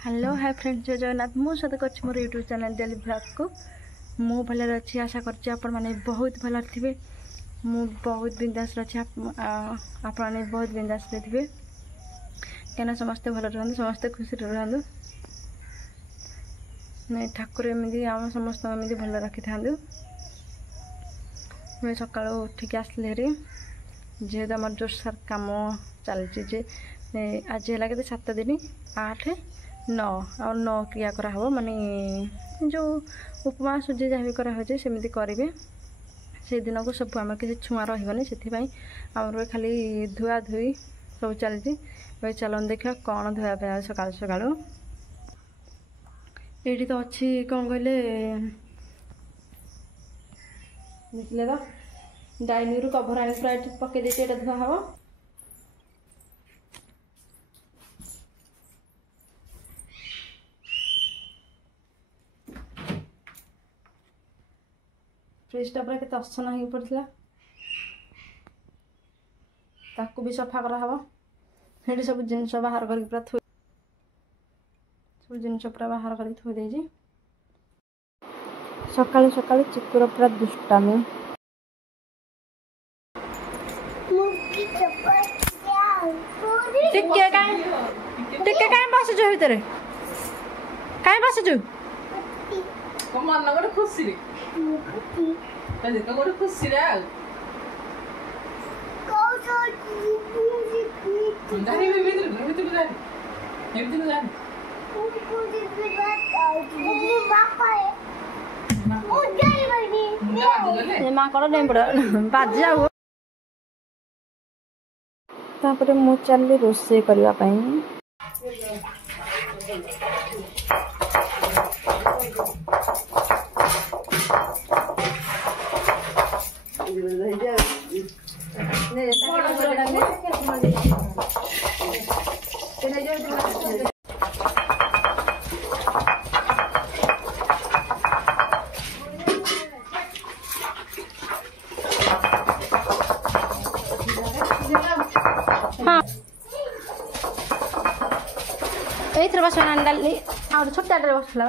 hello hi friends जय जगन्नाथ मुझे कर मोर यूट्यूब चैनल डेली ब्लॉग को मु भल अच्छी आशा करछि आपण माने बहुत भल थे मु बहुत बिंदास अच्छी आपण माने बहुत बिंदास थे क्या समस्ते भल रहा समस्ते खुशी रहा नहीं ठाकुर एमती आम समस्त एमती भल रखी था मैं सका उठिक आसली जेहेतु आम जोरसार कम चलचे आज है के 7 दिन 8 9 और 9 क्रिया करा हो माने जो उपमा सुजी जहाँ भी करा होचे सेमिति करेंगे से दिन को सब आम किसी छुआ रही से आम खाली धुआ धुई सब चलती चलन देखा कौन धोया पे सका सका ये तो अच्छी कौन कहले देखिले तो डाइनिंग रू कभर आनी पूरा पकई देती धुआ हम फ्रिजटा पूरा केते असना हो पड़ता ताकू भी सफा कराहब ये सब जिनस बाहर कर पूरा थो सब जिनस पूरा बाहर कर थोई देजी सकाळु सकाळु चिकुर पूरा दुष्टामी टिके काई बसजु भितर काई बसजु मन गोटे खुशी गोटे खुशी बाजी तापर मु चली रोषे करने ये बस डाली और छोटा बसला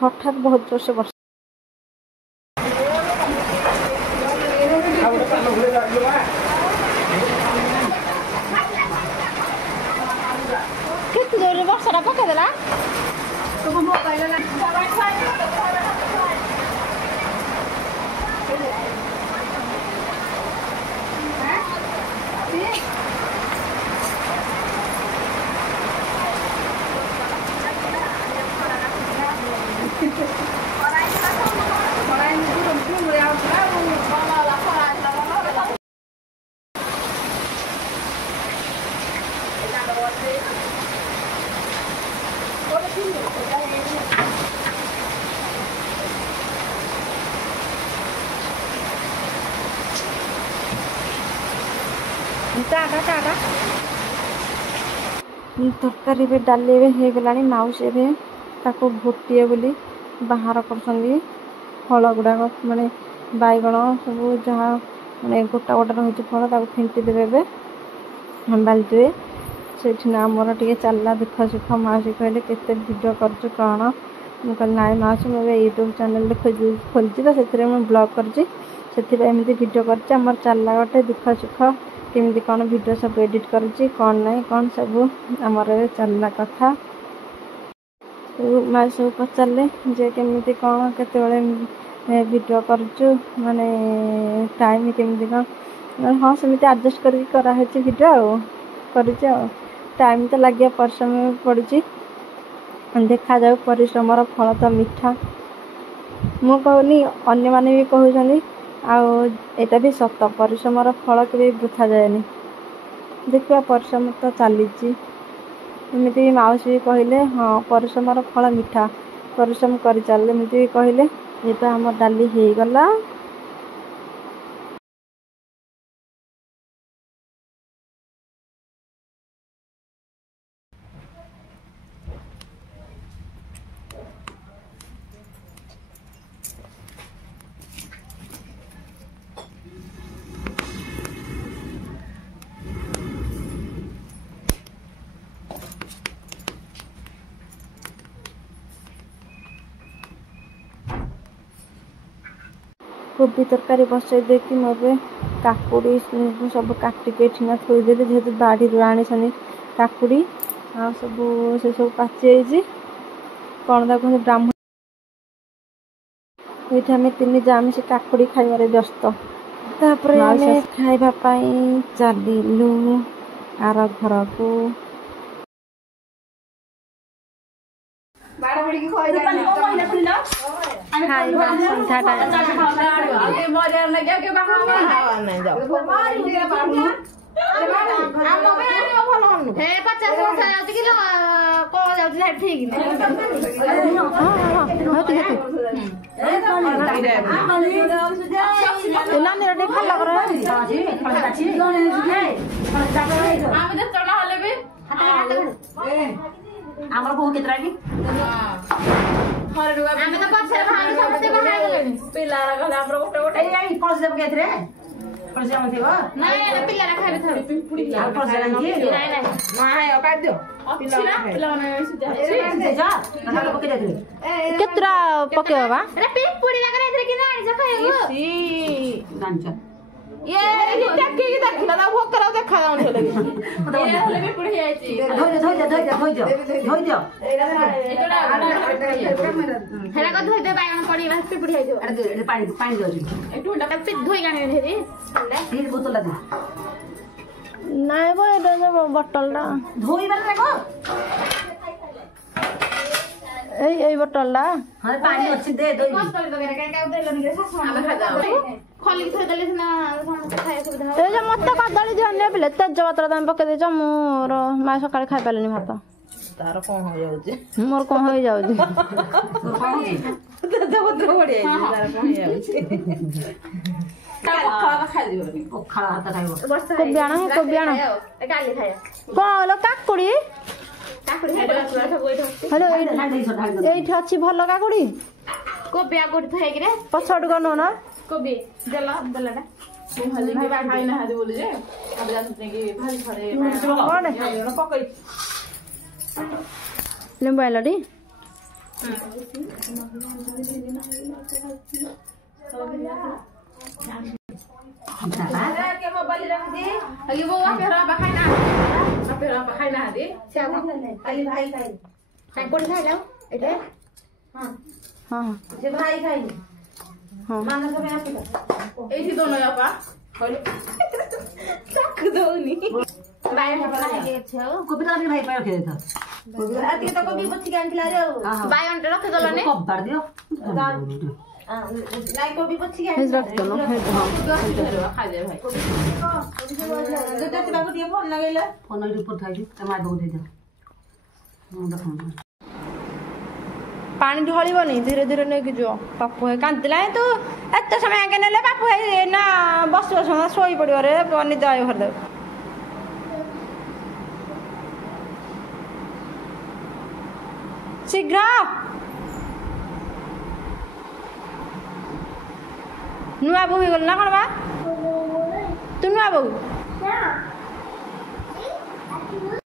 हठात बहुत जोर से वर्षा कितने जोर वर्षा पकड़ा तरकारी भी डाली हो गला माउसी भोटे बोली बाहर कर फल गुड़ाक माने बैगण सब जहाँ माने गोटा गोटा रही फल फिंटी देवे बाल्टी से आमर टे चलला दुख सुख माउसी कहले केते भिडियो कर कौन मुझे ना माउसी मुझे यूट्यूब चैनल खोलची तो से ब्लॉग करमती भिडियो कर चलला गोटे दुख सुख केमती कौन वीडियो सब एडिट करुच्ची कौन नहीं कौन सब आमर चलला कथा माँ सब पचारे जे केमी कौन केत भिडियो करुचु माने टाइम केमती कौन हाँ सेमती आडजस्ट करके कराई भिडियो आ टाइम तो लगे परिश्रम पड़ुची देखा जाऊ परिश्रम फल तो मीठा मु कहनी अन्य माने भी कहउछनी आटा भी सत परिश्रम फल के वृथा जाएनी देखा परिश्रम तो चली एमती माउसी भी कहले हाँ परिश्रम फल मीठा परिश्रम कर चल एमती भी कहले ये आम डाली हो गला कोबी तरकारी बसई देखी मुझे काकुड़ी सब काटिके ठिना थोदेली जेहेतु बाड़ी आनी काकुड़ी आ सब से सब पाची कौन कहते ब्राह्मण ये आम तीन जाम से काकुड़ी खाइबार व्यस्त तापर खाइबापी चलू आर घर को आमर बहु केतरा की हरे आमे तो पछे भाई सबते बाहर गेलेनी पिलारा गला हमर गोटे गोटे एई कलस देब केतरे कलस हम थेबो नहीं पिलारा खाबे थोड़ी पिपुड़ी आ कलस नहीं नहीं माय काट दियो पिलारा पिला माने सुजा से जा ना पके देथि केतरा पके बा अरे पिपुड़ी लगा रे कि ना जा खाएगो सी गांचा ये टक्की की देखला ना वो करा देखा जाउन हे लगे ये हले भी पुड़ी आइची धोइ दियो एटा हेला को धोइ दे बायन पड़ी बस पुड़ी आइजो अरे पानी दियो एटू डा पे धोइ गाने हेरी ठंडा तीन बोतल दे नाइ बो एटा बोतल डा धोइ बार देखो এই बोतलটা हां पानी अच्छी दे दो कस कर दो काय काय दे लनी सासु हम खा जाओ खोली थोइ देले ना समस्त खाए सुविधा ए जे मत कदली धन्य बिले तेजपत्र दाम पके दे मोर माय सकाळे खाइ पालेनी भात तार कोन हो जाउची मोर कोन हो जाउची तेजपत्र बढिया तार कोन हो जाउची पखाला खाइ दिबनी पखाला हात खाइबो कोबी आना काली खाया कोलो काकुड़ी काकुड़ी हेडा सब ओइ हेलो एठी अछि भलो काकुड़ी कोबी आगुड़ थै कि रे पछड़ गनो ना कोबी देला देलाडा तू हली के बा खाइ ना हादी बोली जे अब जा सुने कि भारी खड़े कोन पकई लेम्बु आइलडी के मोबाइल रख दे हली वो पेरा बा खाइ ना पेरा बा खाइ ना हादी चाबा खाली भाई खाइ काकुड़ी खाइ जाओ एटे हां हां जे भाई खाइ हां माना सब आपिला एठी दोनो यापा कहले तक दोनी भाई हपला है छौ कोबी तो भाई पर रखे देता कोबी आती तो कोबी बच्ची कान खिला रे भाई अंटे रखे दलने को बार दियो लाई कोबी बच्ची कान हेज रख दो हां खा दे भाई जते से बाबू दिए फोन लगैला फोन रिपोर्ट थाई त मार बहु दे दे हां देखो पानी ढलिबनी धीरे धीरे नेकी जो पापु है कांतिला तू एते समय आगे नेले पापु है ना बस बस सोई पड़ियो रे बनी दाय भर दे शीघ्र नुआ बहु गल ना कोन बा तू नुआ बहु